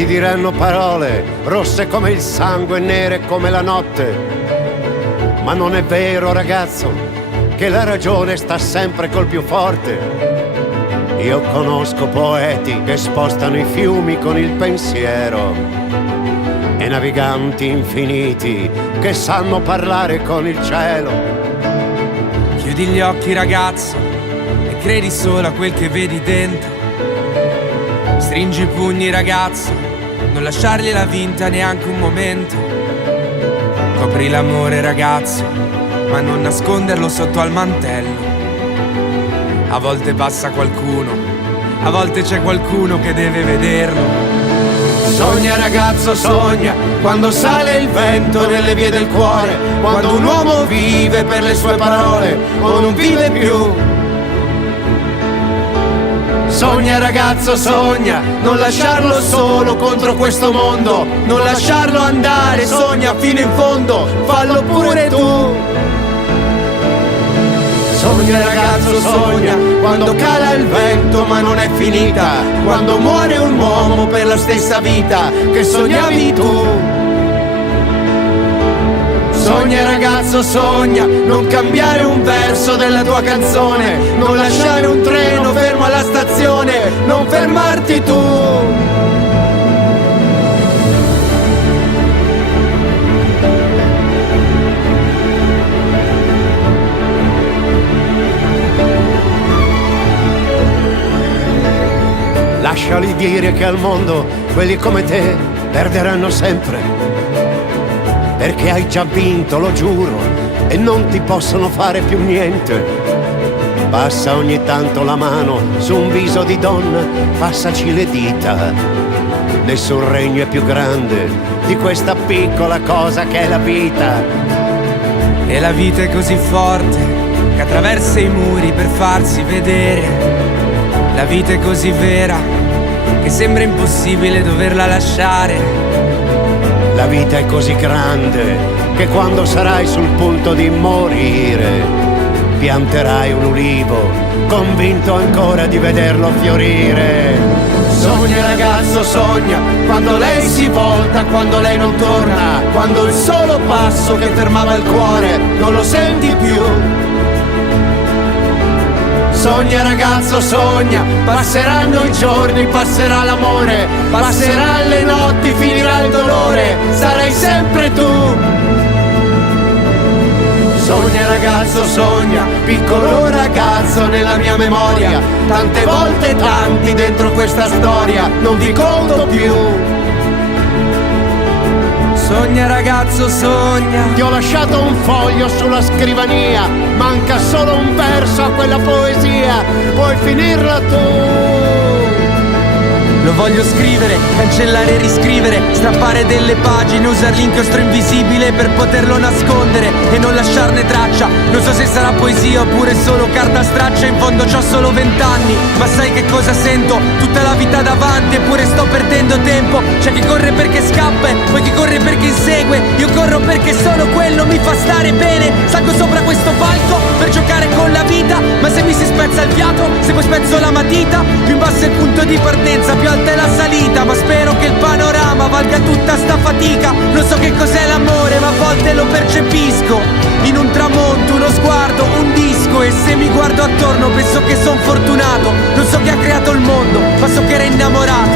ti diranno parole rosse come il sangue e nere come la notte. Ma non è vero, ragazzo, che la ragione sta sempre col più forte. Io conosco poeti che spostano i fiumi con il pensiero e naviganti infiniti che sanno parlare con il cielo. Chiudi gli occhi, ragazzo, e credi solo a quel che vedi dentro. Stringi i pugni, ragazzo, non lasciargliela vinta neanche un momento. Copri l'amore, ragazzo, ma non nasconderlo sotto al mantello. A volte passa qualcuno, a volte c'è qualcuno che deve vederlo. Sogna, ragazzo, sogna, quando sale il vento nelle vie del cuore, quando un uomo vive per le sue parole o non vive più. Sogna, ragazzo, sogna, non lasciarlo solo contro questo mondo, non lasciarlo andare, sogna fino in fondo, fallo pure tu. Sogna, ragazzo, sogna, quando cala il vento ma non è finita, quando muore un uomo per la stessa vita che sognavi tu. Sogna, ragazzo, sogna, non cambiare un verso della tua canzone, non lasciare un treno fermo alla stazione, non fermarti tu. Lasciali dire che al mondo quelli come te perderanno sempre, perché hai già vinto, lo giuro, e non ti possono fare più niente. Passa ogni tanto la mano su un viso di donna, passaci le dita. Nessun regno è più grande di questa piccola cosa che è la vita. E la vita è così forte che attraversa i muri per farsi vedere. La vita è così vera che sembra impossibile doverla lasciare. La vita è così grande che quando sarai sul punto di morire pianterai un ulivo, convinto ancora di vederlo fiorire. Sogna, ragazzo, sogna, quando lei si volta, quando lei non torna, quando il solo passo che fermava il cuore non lo senti più. Sogna, ragazzo, sogna, passeranno i giorni, passerà l'amore, passeranno le notti, finirà il dolore, sarai sempre tu. Sogna, ragazzo, sogna, piccolo ragazzo nella mia memoria, tante volte tanti dentro questa storia, non vi conto più. Sogna, ragazzo, sogna. Ti ho lasciato un foglio sulla scrivania, manca solo un verso a quella poesia, puoi finirla tu. Lo voglio scrivere, cancellare e riscrivere, strappare delle pagine, usare l'inchiostro invisibile per poterlo nascondere e non lasciarne traccia. Non so se sarà poesia oppure solo carta straccia, in fondo c'ho solo 20 anni, ma sai che cosa sento? Tutta la vita davanti eppure sto perdendo tempo. C'è chi corre perché scappa e poi chi corre perché insegue. Io corro perché solo quello mi fa stare bene. Salgo sopra questo palco per giocare con la vita, ma se mi si spezza il fiato, se poi spezzo la matita, più in basso è il punto di partenza, più alta è la salita. Ma spero che il panorama valga tutta sta fatica. Non so che cos'è l'amore, ma a volte lo percepisco in un tramonto, uno sguardo, un disco. E se mi guardo attorno penso che son fortunato. Non so chi ha creato il mondo, ma so che era innamorato.